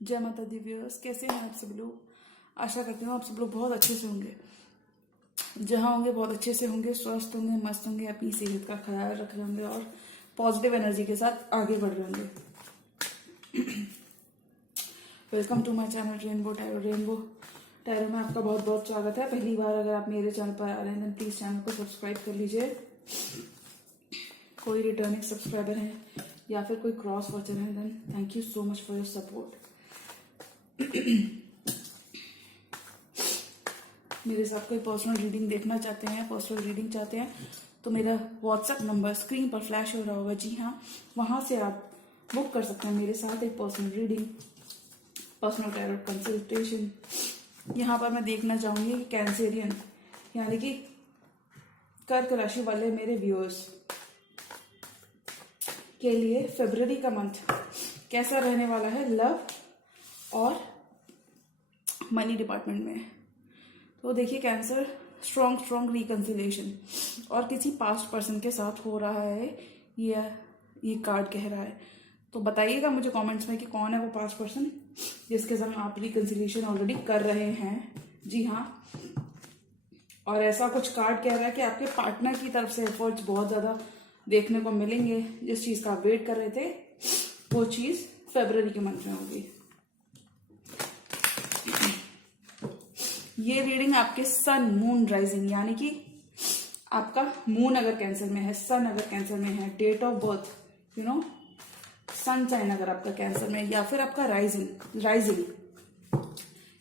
जय माता the viewers, कैसे हैं आप सब लोग। आशा करती हूँ आप सब लोग बहुत अच्छे से होंगे, जहाँ होंगे बहुत अच्छे से होंगे, स्वस्थ होंगे, मस्त होंगे, अपनी सेहत का ख्याल रख रहे होंगे और पॉजिटिव एनर्जी के साथ आगे बढ़ रहे होंगे। Welcome to my channel rainbow tarot. Rainbow tarot में आपका बहुत बहुत स्वागत है। पहली बार अगर आप मेरे चैनल पर आ रहे हैं तो प्लीज़ चैनल को सब्सक्राइब कर लीजिए। कोई रिटर्निंग सब्सक्राइबर है या फिर कोई क्रॉस वॉचर है, then thank you so much for your support. मेरे साथ कोई पर्सनल रीडिंग देखना चाहते हैं, पर्सनल रीडिंग चाहते हैं तो मेरा व्हाट्सएप नंबर स्क्रीन पर फ्लैश हो रहा होगा। जी हाँ, वहां से आप बुक कर सकते हैं मेरे साथ एक personal reading, personal tarot consultation. यहाँ पर मैं देखना चाहूंगी कि कैंसेरियन यानी कि कर्क राशि वाले मेरे व्यूअर्स के लिए फरवरी का मंथ कैसा रहने वाला है लव और मनी डिपार्टमेंट में। तो देखिए कैंसर, स्ट्रॉन्ग रिकंसिलिएशन और किसी पास्ट पर्सन के साथ हो रहा है, ये कार्ड कह रहा है। तो बताइएगा मुझे कमेंट्स में कि कौन है वो पास्ट पर्सन जिसके संग आप रिकंसिलिएशन ऑलरेडी कर रहे हैं। जी हाँ, और ऐसा कुछ कार्ड कह रहा है कि आपके पार्टनर की तरफ से एफर्ट्स बहुत ज्यादा देखने को मिलेंगे। जिस चीज का आप वेट कर रहे थे वो चीज फरवरी के मंथ में होगी। ये रीडिंग आपके सन मून राइजिंग यानी कि आपका मून अगर कैंसर में है, सन अगर कैंसर में है, date of birth sun sign अगर आपका कैंसर में है, या फिर आपका राइजिंग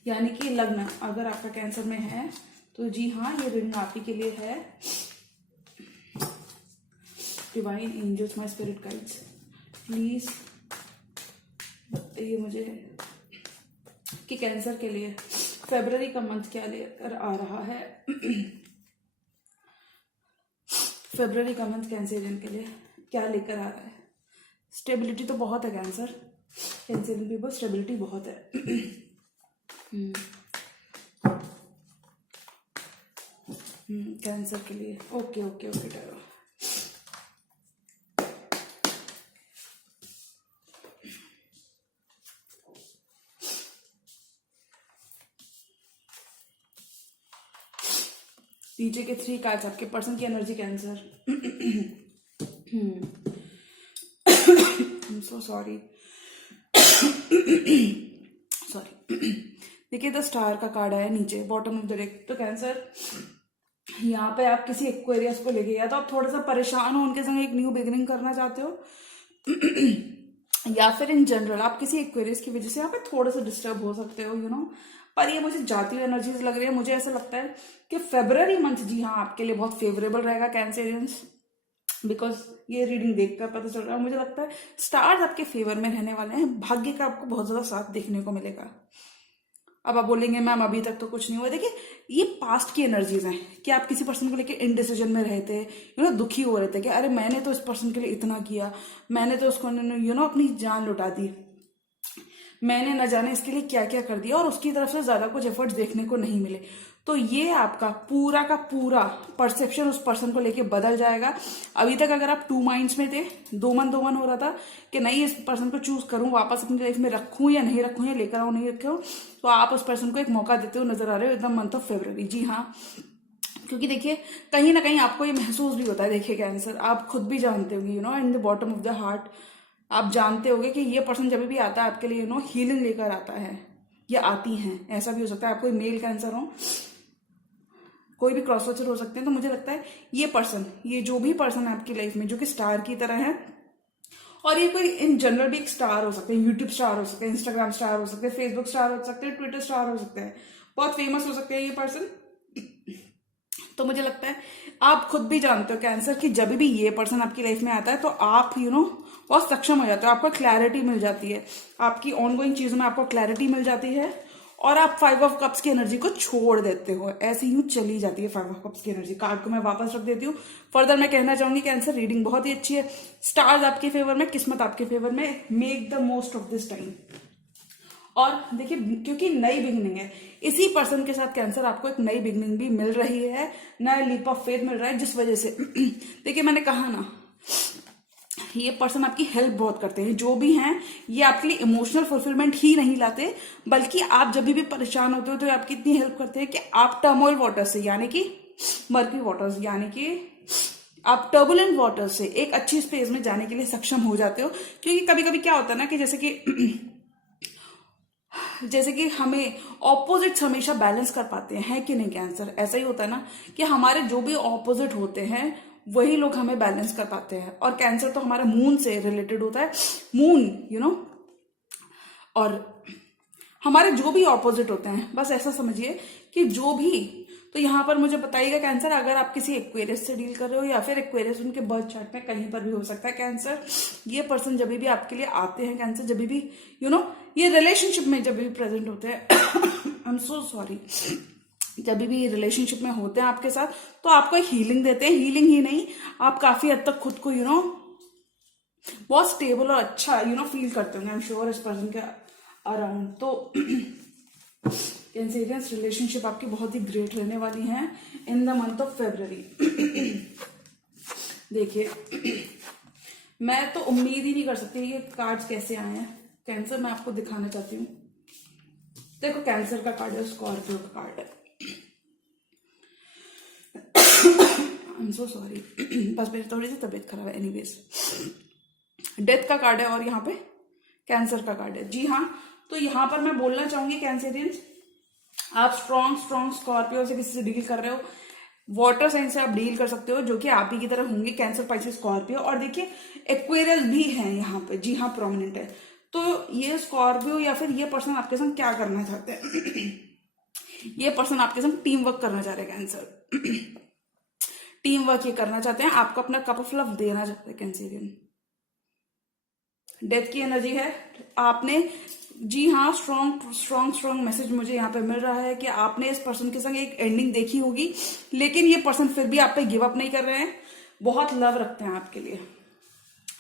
यानी कि लग्न अगर आपका कैंसर में है तो जी हाँ, ये रीडिंग आप ही के लिए है। Divine angels, my spirit guides, please बताइए मुझे कि कैंसर के लिए फरवरी का मंथ क्या लेकर आ रहा है। फरवरी का मंथ कैंसरियन के लिए क्या लेकर आ रहा है। स्टेबिलिटी तो बहुत है कैंसरियन पीपल, स्टेबिलिटी बहुत है। कैंसर के लिए ओके ओके ओके टैरो। नीचे के 3 कार्ड्स आपके पर्सन की energy cancer. I'm so sorry। देखिए द स्टार का कार्ड है नीचे बॉटम ऑफ द डेक। तो कैंसर, यहाँ पे आप किसी एक्वेरियस को लेके या तो आप थोड़ा सा परेशान हो, उनके संग एक न्यू बिगिनिंग करना चाहते हो, या फिर इन जनरल आप किसी एक्वेरियस की वजह से यहाँ पे थोड़ा सा डिस्टर्ब हो सकते हो पर ये मुझे जाती हुई एनर्जीज लग रही है। मुझे ऐसा लगता है कि फरवरी मंथ जी हाँ आपके लिए बहुत फेवरेबल रहेगा कैंसेरियंस, बिकॉज ये रीडिंग देखकर पता चल रहा है। मुझे लगता है स्टार्स आपके फेवर में रहने वाले हैं, भाग्य का आपको बहुत ज्यादा साथ देखने को मिलेगा। अब आप बोलेंगे मैम अभी तक तो कुछ नहीं हुआ। देखिए ये पास्ट की एनर्जीज हैं कि आप किसी पर्सन को लेके इनडिसीजन में रहे थे, दुखी हो रहे थे कि अरे मैंने तो इस पर्सन के लिए इतना किया, मैंने तो उसको अपनी जान लुटा दी, मैंने न जाने इसके लिए क्या क्या कर दिया और उसकी तरफ से ज्यादा कुछ एफर्ट्स देखने को नहीं मिले। तो ये आपका पूरा का पूरा परसेप्शन उस पर्सन को लेके बदल जाएगा। अभी तक अगर आप 2 माइंड्स में थे, 2 मन हो रहा था कि नहीं इस पर्सन को चूज करूं, वापस अपनी लाइफ में रखूं या नहीं रखूं, या लेकर आऊं नहीं रखूं, तो आप उस पर्सन को एक मौका देते हुए नजर आ रहे हो एकदम मंथ ऑफ फरवरी। जी हाँ, क्योंकि देखिए कहीं ना कहीं आपको ये महसूस भी होता है। देखिए कैंसर, आप खुद भी जानते होंगे in the bottom of the heart आप जानते होंगे कि ये पर्सन जब भी आता है आपके लिए हीलिंग लेकर आता है या आती हैं। ऐसा भी हो सकता है आप कोई मेल कैंसर हो, कोई भी क्रॉस वॉचर हो सकते हैं। तो मुझे लगता है ये जो भी पर्सन है आपकी लाइफ में जो कि स्टार की तरह है, और ये कोई इन जनरल भी एक स्टार हो सकते हैं, यूट्यूब स्टार हो सकते हैं, इंस्टाग्राम स्टार हो सकते हैं, फेसबुक स्टार हो सकते हैं, ट्विटर स्टार हो सकते हैं, बहुत फेमस हो सकते हैं ये पर्सन। तो मुझे लगता है आप खुद भी जानते हो कैंसर कि जब भी ये पर्सन आपकी लाइफ में आता है तो आप बहुत सक्षम हो जाते हो, आपको क्लैरिटी मिल जाती है, आपकी ऑनगोइंग चीजों में आपको क्लैरिटी मिल जाती है और आप 5 ऑफ कप्स की एनर्जी को छोड़ देते हो। ऐसे यूं चली जाती है 5 ऑफ कप्स की एनर्जी। कार्ड को मैं वापस रख देती हूँ। फर्दर मैं कहना चाहूंगी कैंसर रीडिंग बहुत ही अच्छी है, स्टार्स आपके फेवर में, किस्मत आपके फेवर में, make the most of this time. और देखिए क्योंकि नई बिगनिंग है, इसी पर्सन के साथ कैंसर आपको एक नई बिगनिंग भी मिल रही है, नया लीप ऑफ फेथ मिल रहा है, जिस वजह से देखिए मैंने कहा ना ये पर्सन आपकी हेल्प बहुत करते हैं। जो भी हैं ये आपके लिए इमोशनल फुलफिलमेंट ही नहीं लाते, बल्कि आप जब भी परेशान होते हो तो आपकी इतनी हेल्प करते हैं कि आप टर्मोइल वाटर से, यानी कि मर्की वाटर्स, यानी कि आप टर्बुलेंट वाटर से एक अच्छी स्पेस में जाने के लिए सक्षम हो जाते हो। क्योंकि कभी कभी क्या होता है ना कि जैसे कि हमें ऑपोजिट्स हमेशा बैलेंस कर पाते हैं, है कि नहीं कैंसर? ऐसा ही होता है ना कि हमारे जो भी ऑपोजिट होते हैं वही लोग हमें बैलेंस कर पाते हैं। और कैंसर तो हमारे मून से रिलेटेड होता है, मून और हमारे जो भी ऑपोजिट होते हैं, बस ऐसा समझिए कि जो भी। तो यहाँ पर मुझे बताइएगा कैंसर, अगर आप किसी एक्वेरियस से डील कर रहे हो या फिर एक्वेरियस उनके बर्थ चार्ट में कहीं पर भी हो सकता है कैंसर, ये पर्सन जब भी आपके लिए आते हैं कैंसर, जब भी ये रिलेशनशिप में जब भी प्रेजेंट होते हैं आई एम सो सॉरी, जब भी रिलेशनशिप में होते हैं आपके साथ, तो आपको एक हीलिंग देते हैं। हीलिंग ही नहीं, आप काफी हद तक खुद को बहुत स्टेबल और अच्छा फील करते होंगे, आई एम श्योर, इस पर्सन के अराउंड। तो कैंसेरियंस रिलेशनशिप आपकी बहुत ही ग्रेट रहने वाली हैं in the month of February. देखिए, मैं तो उम्मीद ही नहीं कर सकती ये कार्ड्स कैसे आए हैं कैंसर। मैं आपको दिखाना चाहती हूँ। देखो, कैंसर का कार्ड है, स्कॉर्पियो का कार्ड है। आई एम सो सॉरी, बस मेरी थोड़ी सी तबीयत खराब है। एनीवेज, डेथ का कार्ड है और यहाँ पे कैंसर का कार्ड है। जी हाँ, तो यहाँ पर मैं बोलना चाहूंगी कैंसेरियंस, आप स्ट्रॉन्ग स्कॉर्पियो से किसी से डील कर रहे हो, वाटर साइन से आप डील कर सकते हो, जो कि आप ही की तरह होंगे, कैंसर, पाइसेस, स्कॉर्पियो। और देखिए, एक्वेरियस भी है यहाँ पे, जी हाँ, प्रोमिनेंट है। तो ये स्कॉर्पियो या फिर ये पर्सन आपके संग क्या करना चाहते हैं? ये पर्सन आपके संग टीम वर्क करना चाह रहे हैं कैंसर। टीम वर्क ये करना चाहते हैं, आपको अपना कप ऑफ लव देना चाहते हैं कैंसेरियन। डेथ की एनर्जी है आपने, जी हाँ, स्ट्रॉन्ग मैसेज मुझे यहाँ पे मिल रहा है कि आपने इस पर्सन के संग एक एंडिंग देखी होगी, लेकिन ये पर्सन फिर भी आप पे गिव अप नहीं कर रहे हैं, बहुत लव रखते हैं आपके लिए,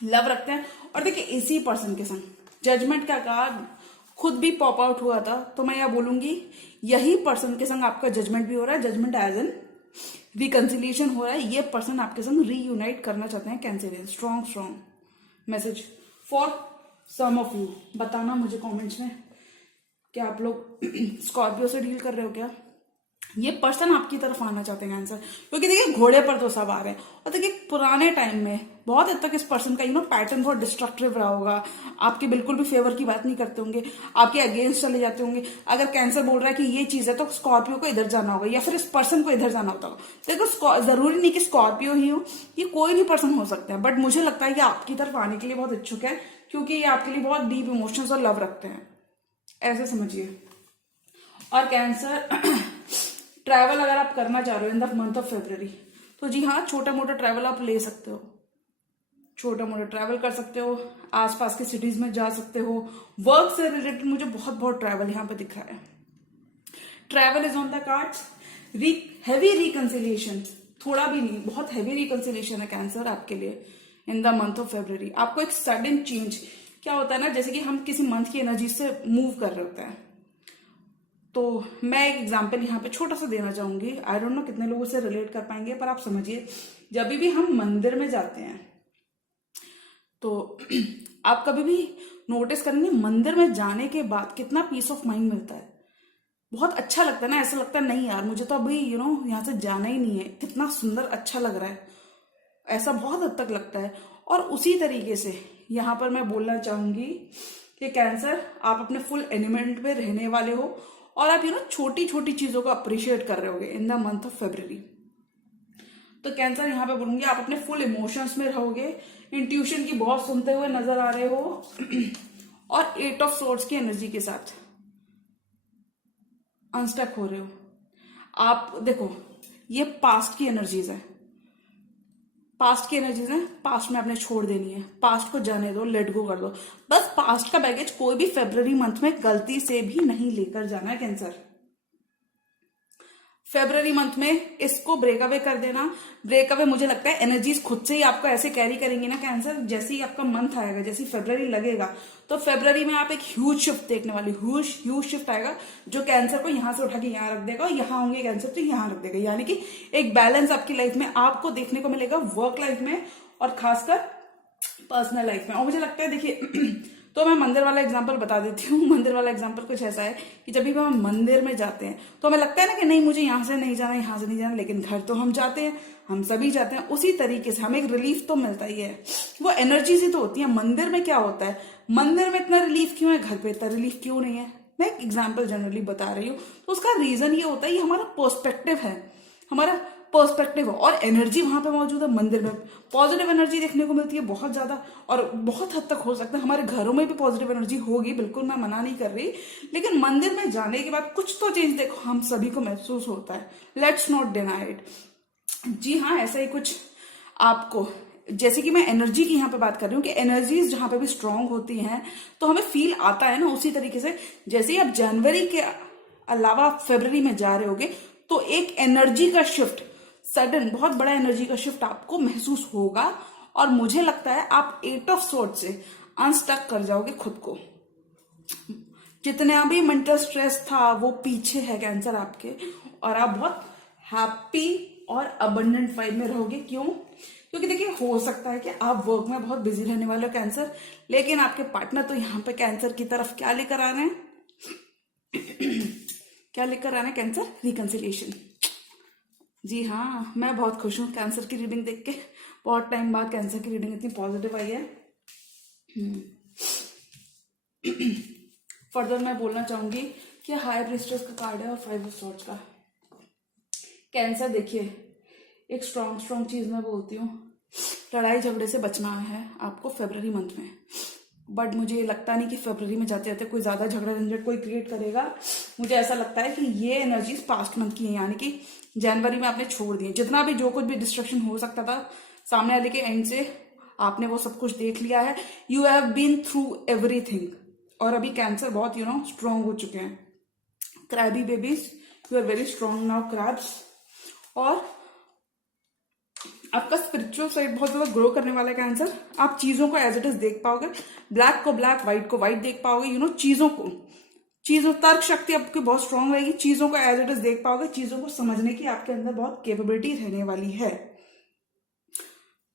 लव रखते हैं। और देखिए, इसी पर्सन के संग जजमेंट का कार्ड खुद भी पॉप आउट हुआ था, तो मैं यह बोलूंगी यही पर्सन के संग आपका जजमेंट भी हो रहा है, जजमेंट एज एन रिकंसिलिएशन हो रहा है। ये पर्सन आपके संग रीयूनाइट करना चाहते हैं Cancerian. Strong message for some of you. बताना मुझे कमेंट्स में कि आप लोग स्कॉर्पियो से डील कर रहे हो क्या? ये पर्सन आपकी तरफ आना चाहते हैं कैंसर, क्योंकि देखिए घोड़े पर तो सब आ रहे हैं। और देखिए, पुराने टाइम में बहुत हद तक इस पर्सन का पैटर्न बहुत डिस्ट्रक्टिव रहा होगा, आपके बिल्कुल भी फेवर की बात नहीं करते होंगे, आपके अगेंस्ट चले जाते होंगे। अगर कैंसर बोल रहा है कि ये चीज है, तो स्कॉर्पियो को इधर जाना होगा या फिर इस पर्सन को इधर जाना होता होगा। देखो, जरूरी नहीं कि स्कॉर्पियो ही हो, ये कोई भी पर्सन हो सकता है, बट मुझे लगता है कि आपकी तरफ आने के लिए बहुत इच्छुक है, क्योंकि ये आपके लिए बहुत डीप इमोशंस और लव रखते हैं, ऐसे समझिए। और कैंसर ट्रैवल अगर आप करना चाह रहे हो in the month of February, तो जी हाँ, छोटा मोटा ट्रैवल आप ले सकते हो, छोटा मोटा ट्रैवल कर सकते हो, आसपास की सिटीज में जा सकते हो। वर्क से रिलेटेड मुझे बहुत ट्रैवल यहाँ पे दिख रहा है। Travel is on the cards. Heavy reconciliation, थोड़ा भी नहीं, बहुत हैवी रिकंसिलिएशन है कैंसर आपके लिए in the month of February. आपको एक सडन चेंज, क्या होता है ना, जैसे कि हम किसी मंथ की एनर्जी से मूव कर रहे होते हैं। तो मैं एक एग्जांपल यहाँ पे छोटा सा देना चाहूंगी, आई डोंट नो कितने लोगों से रिलेट कर पाएंगे, पर आप समझिए, जब भी हम मंदिर में जाते हैं तो आप कभी भी नोटिस करेंगे मंदिर में जाने के बाद कितना पीस ऑफ माइंड मिलता है, बहुत अच्छा लगता है ना। ऐसा लगता है नहीं यार, मुझे तो अभी यहाँ से जाना ही नहीं है, कितना सुंदर अच्छा लग रहा है, ऐसा बहुत हद तक लगता है। और उसी तरीके से यहाँ पर मैं बोलना चाहूंगी कि कैंसर, आप अपने फुल एलिमेंट में रहने वाले हो और आप छोटी छोटी चीजों को अप्रिशिएट कर रहे होगे in the month of February. तो कैंसर, यहाँ पे बोलूंगी आप अपने फुल इमोशंस में रहोगे, इंट्यूशन की बहुत सुनते हुए नजर आ रहे हो और 8 ऑफ सोर्ड्स की एनर्जी के साथ अनस्टक हो रहे हो आप। देखो, ये पास्ट की एनर्जीज है, पास्ट की एनर्जीज है, पास्ट में आपने छोड़ देनी है, पास्ट को जाने दो, लेट गो कर दो। बस पास्ट का बैगेज कोई भी फेब्रुअरी मंथ में गलती से भी नहीं लेकर जाना है कैंसर। फेब्रुअरी मंथ में इसको ब्रेक अवे कर देना। ब्रेक अवे, मुझे लगता है एनर्जीज खुद से ही आपको ऐसे कैरी करेंगी ना कैंसर, जैसे ही आपका मंथ आएगा, जैसे फेब्रुअरी लगेगा, तो फेब्रुअरी में आप एक ह्यूज शिफ्ट देखने वाली, ह्यूज शिफ्ट आएगा, जो कैंसर को यहां से उठा के यहां रख देगा, और यहां होंगे कैंसर तो यहां रख देगा। यानी कि एक बैलेंस आपकी लाइफ में आपको देखने को मिलेगा, वर्क लाइफ में और खासकर पर्सनल लाइफ में। और मुझे लगता है देखिए तो मैं मंदिर वाला एग्जांपल बता देती हूँ। मंदिर वाला एग्जांपल कुछ ऐसा है कि जब भी हम मंदिर में जाते हैं तो हमें लगता है ना कि नहीं मुझे यहाँ से नहीं जाना, यहाँ से नहीं जाना, लेकिन घर तो हम जाते हैं, हम सभी जाते हैं। उसी तरीके से हमें एक रिलीफ तो मिलता ही है, वो एनर्जी से तो होती है। मंदिर में क्या होता है, मंदिर में इतना रिलीफ क्यों है, घर पे इतना रिलीफ क्यों नहीं है? मैं एक एग्जाम्पल जनरली बता रही हूँ। तो उसका रीजन ये होता है, ये हमारा पर्सपेक्टिव है, हमारा पर्सपेक्टिव है। और एनर्जी वहां पे मौजूद है मंदिर में, पॉजिटिव एनर्जी देखने को मिलती है बहुत ज्यादा। और बहुत हद तक हो सकता है हमारे घरों में भी पॉजिटिव एनर्जी होगी, बिल्कुल मैं मना नहीं कर रही, लेकिन मंदिर में जाने के बाद कुछ तो चेंज देखो हम सभी को महसूस होता है। Let's not deny it. जी हाँ, ऐसा ही कुछ आपको, जैसे कि मैं एनर्जी की यहाँ पे बात कर रही हूँ कि एनर्जीज जहां पे भी स्ट्रांग होती हैं तो हमें फील आता है ना। उसी तरीके से जैसे ही आप जनवरी के अलावा फरवरी में जा रहे होगे तो एक एनर्जी का शिफ्ट, सडन बहुत बड़ा एनर्जी का शिफ्ट आपको महसूस होगा। और मुझे लगता है आप 8 ऑफ स्वॉर्ड्स से अनस्टक कर जाओगे खुद को। जितना भी मेंटल स्ट्रेस था वो पीछे है कैंसर आपके, और आप बहुत हैप्पी और अबंडेंट वाइब में रहोगे। क्यों? क्योंकि देखिए हो सकता है कि आप वर्क में बहुत बिजी रहने वाले हो कैंसर, लेकिन आपके पार्टनर तो यहाँ पे कैंसर की तरफ क्या लेकर आ रहे हैं क्या लेकर आ रहे हैं कैंसर? रिकंसिलिएशन। जी हाँ, मैं बहुत खुश हूँ कैंसर की रीडिंग देख के। बहुत टाइम बाद कैंसर की रीडिंग इतनी पॉजिटिव आई है। फर्दर मैं बोलना चाहूंगी कि हाई प्रीस्टेस का कार्ड है और 5 ऑफ स्वॉर्ड्स का। कैंसर देखिए एक स्ट्रॉन्ग चीज मैं बोलती हूँ, लड़ाई झगड़े से बचना है आपको फरवरी मंथ में। बट मुझे लगता नहीं कि फरवरी में जाते जाते कोई ज्यादा झगड़ा झंझट कोई क्रिएट करेगा। मुझे ऐसा लगता है कि ये एनर्जीज पास्ट मंथ की है, यानी कि जनवरी में आपने छोड़ दिए। जितना भी जो कुछ भी डिस्ट्रक्शन हो सकता था सामने वाले के एंड से, आपने वो सब कुछ देख लिया है। You have been through everything. और अभी कैंसर बहुत स्ट्रांग हो चुके हैं। Crabby babies, you are very strong now crabs. और आपका स्पिरिचुअल साइड बहुत ज्यादा ग्रो करने वाला है कैंसर। आप चीजों को एज इट इज देख पाओगे, ब्लैक को ब्लैक, व्हाइट को व्हाइट देख पाओगे। चीजों तर्क शक्ति आपकी बहुत स्ट्रांग रहेगी। चीजों को एज इट इज देख पाओगे, चीजों को समझने की आपके अंदर बहुत कैपेबिलिटी रहने वाली है।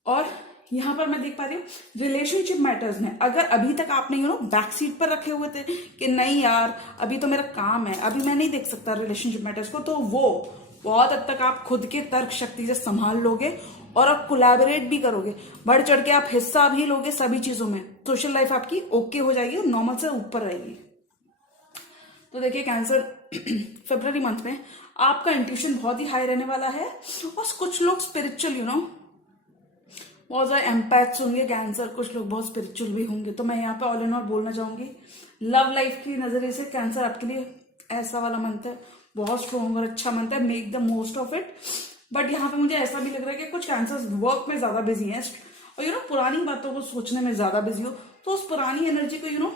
और यहां पर मैं देख पा रही हूँ रिलेशनशिप मैटर्स में, अगर अभी तक आपने बैक सीट पर रखे हुए थे कि नहीं यार अभी तो मेरा काम है, अभी मैं नहीं देख सकता रिलेशनशिप मैटर्स को, तो वो बहुत हद तक आप खुद के तर्क शक्ति से संभाल लोगे और आप कोलैबोरेट भी करोगे। बढ़ चढ़ के आप हिस्सा भी लोगे सभी चीजों में। सोशल लाइफ आपकी ओके हो जाएगी और नॉर्मल से ऊपर रहेगी। तो देखिए कैंसर फरवरी मंथ में आपका इंट्यूशन बहुत ही हाई रहने वाला है। और कुछ लोग स्पिरिचुअल बहुत ज्यादा एम्पैथ्स होंगे कैंसर, कुछ लोग बहुत स्पिरिचुअल भी होंगे। तो मैं यहाँ पे ऑल इन ऑल बोलना चाहूंगी लव लाइफ की नजरिए से कैंसर आपके लिए ऐसा वाला मंथ है, बहुत स्ट्रॉन्ग और अच्छा मंथ है। Make the most of it. But यहाँ पे मुझे ऐसा भी लग रहा है कि कुछ कैंसर्स वर्क में ज्यादा बिजी हैं और पुरानी बातों को सोचने में ज्यादा बिजी हो, तो उस पुरानी एनर्जी को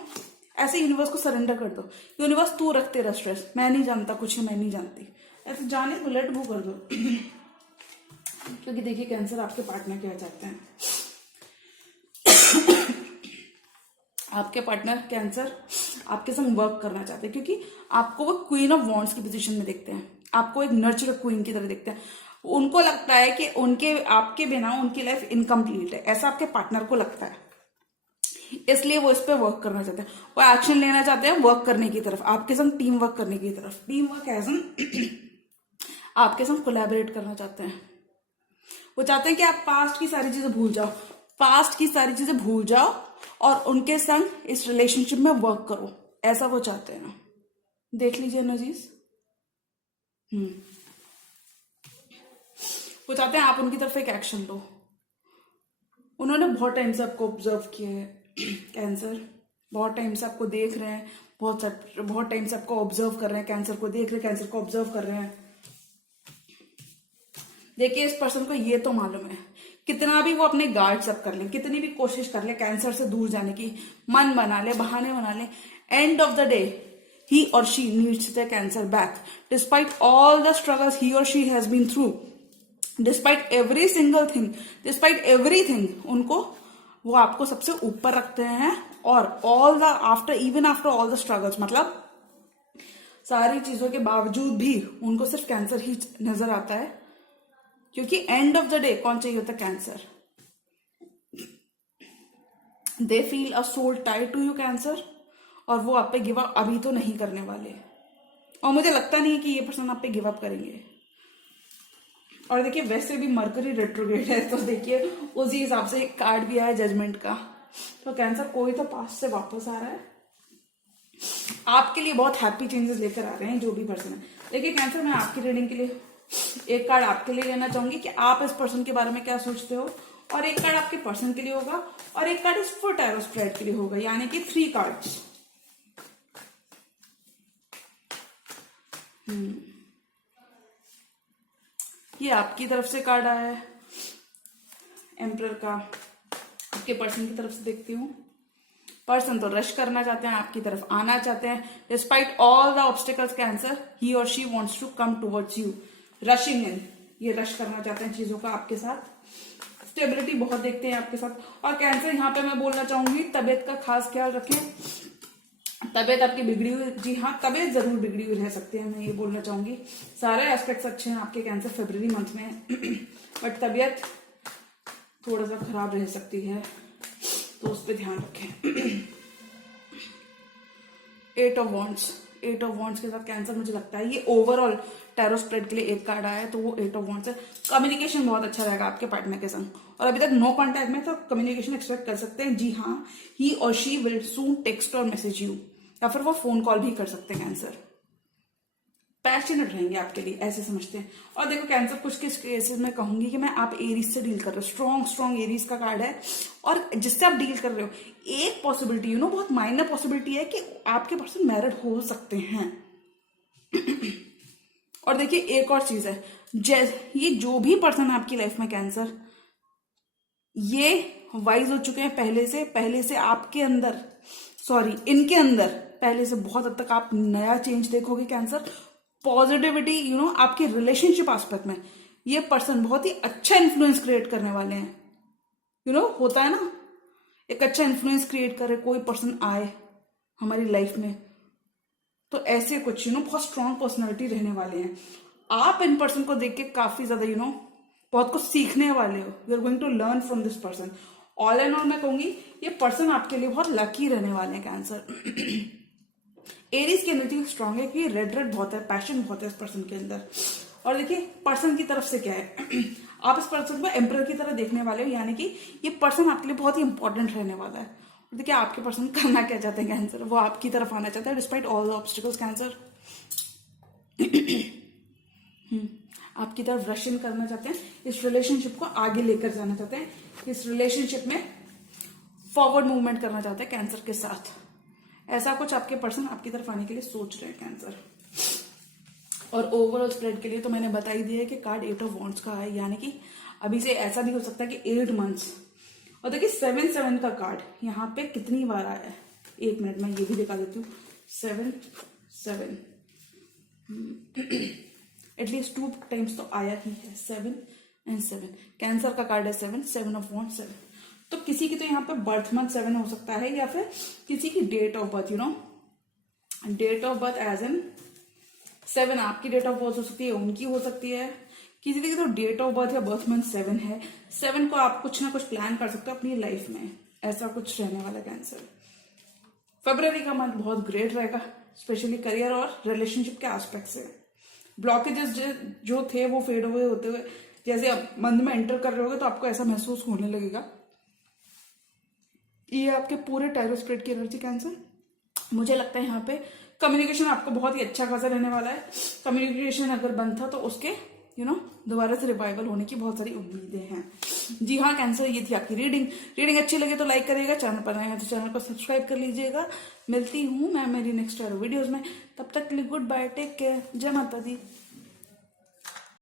ऐसे यूनिवर्स को सरेंडर कर दो। यूनिवर्स तू रख तेरा स्ट्रेस, मैं नहीं जानता कुछ है, मैं नहीं जानती, ऐसे जाने को लेट गो कर दो। क्योंकि देखिए कैंसर आपके पार्टनर क्या चाहते हैं। आपके पार्टनर कैंसर आपके संग वर्क करना चाहते हैं, क्योंकि आपको वो क्वीन ऑफ वॉन्ड्स की पोजीशन में देखते हैं, आपको एक नर्चर क्वीन की तरह देखते हैं। उनको लगता है कि आपके बिना उनकी लाइफ इनकम्प्लीट है, ऐसा आपके पार्टनर को लगता है। इसलिए वो इस पे वर्क करना चाहते हैं, वो एक्शन लेना चाहते हैं वर्क करने की तरफ, आपके संग टीम वर्क करने की तरफ। टीम वर्क एज आपके संग कोलैबोरेट करना चाहते हैं। वो चाहते हैं कि आप पास्ट की सारी चीजें भूल जाओ और उनके संग इस रिलेशनशिप में वर्क करो, ऐसा वो चाहते हैं। देख लीजिए एनर्जीज। वो चाहते हैं आप उनकी तरफ एक एक्शन लो। उन्होंने बहुत टाइम से आपको ऑब्जर्व किया है कैंसर, बहुत टाइम से आपको देख रहे हैं, बहुत टाइम से आपको ऑब्जर्व कर रहे हैं, कैंसर को देख रहे हैं, कैंसर को ऑब्जर्व कर रहे हैं। देखिए इस पर्सन को ये तो मालूम है, कितना भी वो अपने गार्ड्स अप कर ले, कितनी भी कोशिश कर ले कैंसर से दूर जाने की, मन बना ले, बहाने बना ले, end of the day he or she needs the Cancer back despite all the struggles he or she has been through, despite every single thing, despite everything. उनको वो आपको सबसे ऊपर रखते हैं। और even after all the struggles, मतलब सारी चीजों के बावजूद भी उनको सिर्फ कैंसर ही नजर आता है, क्योंकि एंड ऑफ द डे कौन चाहिए होता है? Cancer. They feel a soul tied to you cancer, और वो आप पे गिव अप अभी तो नहीं करने वाले, और मुझे लगता नहीं है कि ये पर्सन आप पे गिव अप करेंगे। और देखिए वैसे भी मरकरी रेट्रोग्रेड है, तो देखिए उसी हिसाब से एक कार्ड भी आया जजमेंट का। तो कैंसर कोई तो पास्ट से वापस आ रहा है, आपके लिए बहुत हैप्पी चेंजेस लेकर आ रहे हैं जो भी पर्सन है। देखिए कैंसर, मैं आपकी रीडिंग के लिए एक कार्ड आपके लिए लेना चाहूंगी कि आप इस पर्सन के बारे में क्या सोचते हो, और एक कार्ड आपके पर्सन के लिए होगा, और एक कार्ड इस फुल टैरो स्प्रेड के लिए होगा, यानी कि 3 कार्ड्स। ये आपकी तरफ से कार्ड आया है एम्परर का, आपके पर्सन की तरफ से देखती हूँ। पर्सन तो रश करना चाहते हैं, आपकी तरफ आना चाहते हैं, despite all the obstacles Cancer he or she wants to come towards you, rushing in, ये रश करना चाहते हैं चीजों का आपके साथ, स्टेबिलिटी बहुत देखते हैं आपके साथ। और कैंसर यहाँ पे मैं बोलना चाहूंगी तबियत का खास ख्याल रखें, तबियत आपकी बिगड़ी हुई, जी हाँ तबियत जरूर बिगड़ी हुई रह सकती है, मैं ये बोलना चाहूंगी। सारे एस्पेक्ट्स अच्छे हैं आपके कैंसर फरवरी मंथ में बट तबियत थोड़ा सा खराब रह सकती है, तो उस पर ध्यान रखें। 8 ऑफ वॉन्ड्स, 8 ऑफ वॉन्ड्स के साथ कैंसर मुझे लगता है ये ओवरऑल टैरो स्प्रेड के लिए एक कार्ड आया है, तो वो 8 ऑफ वॉन्ड्स है। कम्युनिकेशन बहुत अच्छा रहेगा आपके पार्टनर के संग, और अभी तक नो कांटेक्ट में तो कम्युनिकेशन एक्सपेक्ट कर सकते हैं। जी हाँ, ही or she will soon text और मैसेज यू, या फिर वो फोन कॉल भी कर सकते हैं। कैंसर पैशनेट रहेंगे आपके लिए, ऐसे समझते हैं। और देखो कैंसर, कुछ किस केसेस में कहूंगी कि मैं आप एरीज से डील कर रहे हो, स्ट्रॉन्ग एरीज का कार्ड है, और जिससे आप डील कर रहे हो, एक पॉसिबिलिटी बहुत माइनर पॉसिबिलिटी है कि आपके पर्सन मैरिड हो सकते हैं। और देखिए एक और चीज है, ये जो भी पर्सन है आपकी लाइफ में कैंसर, ये वाइज हो चुके हैं पहले से आपके अंदर, इनके अंदर पहले से बहुत हद तक आप नया चेंज देखोगे कैंसर। पॉजिटिविटी आपके रिलेशनशिप एस्पेक्ट में ये पर्सन बहुत ही अच्छा इन्फ्लुएंस क्रिएट करने वाले हैं। होता है ना, एक अच्छा इन्फ्लुएंस क्रिएट करे कोई पर्सन आए हमारी लाइफ में, तो ऐसे कुछ बहुत स्ट्रांग पर्सनालिटी रहने वाले हैं। आप इन पर्सन को देख के काफी ज्यादा बहुत कुछ सीखने वाले हो, you are going to learn from this person. All and all मैं कहूंगी ये पर्सन आपके लिए बहुत लकी रहने वाले हैं कैंसर। एरीज की एनर्जी स्ट्रांग है कि रेड बहुत है, पैशन बहुत है इस पर्सन के अंदर। और देखिए पर्सन की तरफ से क्या है, आप इस पर्सन को एम्परर की तरह देखने वाले हो, यानी कि ये पर्सन आपके लिए बहुत ही इंपॉर्टेंट रहने वाला है। देखिए आपके पर्सन करना क्या चाहते हैं कैंसर, वो आपकी तरफ आना चाहता है despite all the obstacles cancer. आपकी तरफ रशियन करना चाहते हैं, इस रिलेशनशिप को आगे लेकर जाना चाहते हैं, इस रिलेशनशिप में फॉरवर्ड मूवमेंट करना चाहते हैं कैंसर के साथ। ऐसा कुछ आपके पर्सन आपकी तरफ आने के लिए सोच रहे हैं कैंसर। और ओवरऑल स्प्रेड के लिए तो मैंने बता ही दिया है कि कार्ड 8 ऑफ वॉन्ड्स का है, यानी कि अभी से ऐसा भी हो सकता है कि 8 मंथ्स। और देखिए 7 का कार्ड यहाँ पे कितनी बार आया है, 1 मिनट में ये भी दिखा देती हूँ। 7 एटलीस्ट 2 टाइम्स तो आया ही है, 7 और 7। कैंसर का कार्ड है 7 ऑफ वॉन्ड्स 7। तो किसी की तो यहाँ पे बर्थ मंथ 7 हो सकता है, या फिर किसी की date of birth, date of birth as an 7 आपकी डेट ऑफ बर्थ हो सकती है, उनकी हो सकती है। किसी की तो डेट ऑफ बर्थ या बर्थ मंथ 7 है, 7 को आप कुछ ना कुछ प्लान कर सकते हो अपनी लाइफ में, ऐसा कुछ रहने वाला कैंसर। फरवरी का मंथ बहुत ग्रेट रहेगा, स्पेशली करियर और रिलेशनशिप के एस्पेक्ट से। ब्लॉकेजेस जो थे वो फेड हुए होते हुए जैसे आप मंथ में एंटर कर रहे होगे तो आपको ऐसा महसूस होने लगेगा। ये आपके पूरे टैरो स्प्रेड की एनर्जी कैंसर। मुझे लगता है यहाँ पे कम्युनिकेशन आपको बहुत ही अच्छा खासा रहने वाला है। कम्युनिकेशन अगर बंद था तो उसके दोबारा से रिवाइवल होने की बहुत सारी उम्मीदें हैं। जी हाँ कैंसर, ये थी आपकी रीडिंग अच्छी लगे तो लाइक करिएगा, चैनल पर नए हैं तो चैनल को सब्सक्राइब कर लीजिएगा। मिलती हूँ मैं मेरी नेक्स्ट वीडियोज में, तब तक के लिए गुड बाय, टेक केयर, जय माता दी।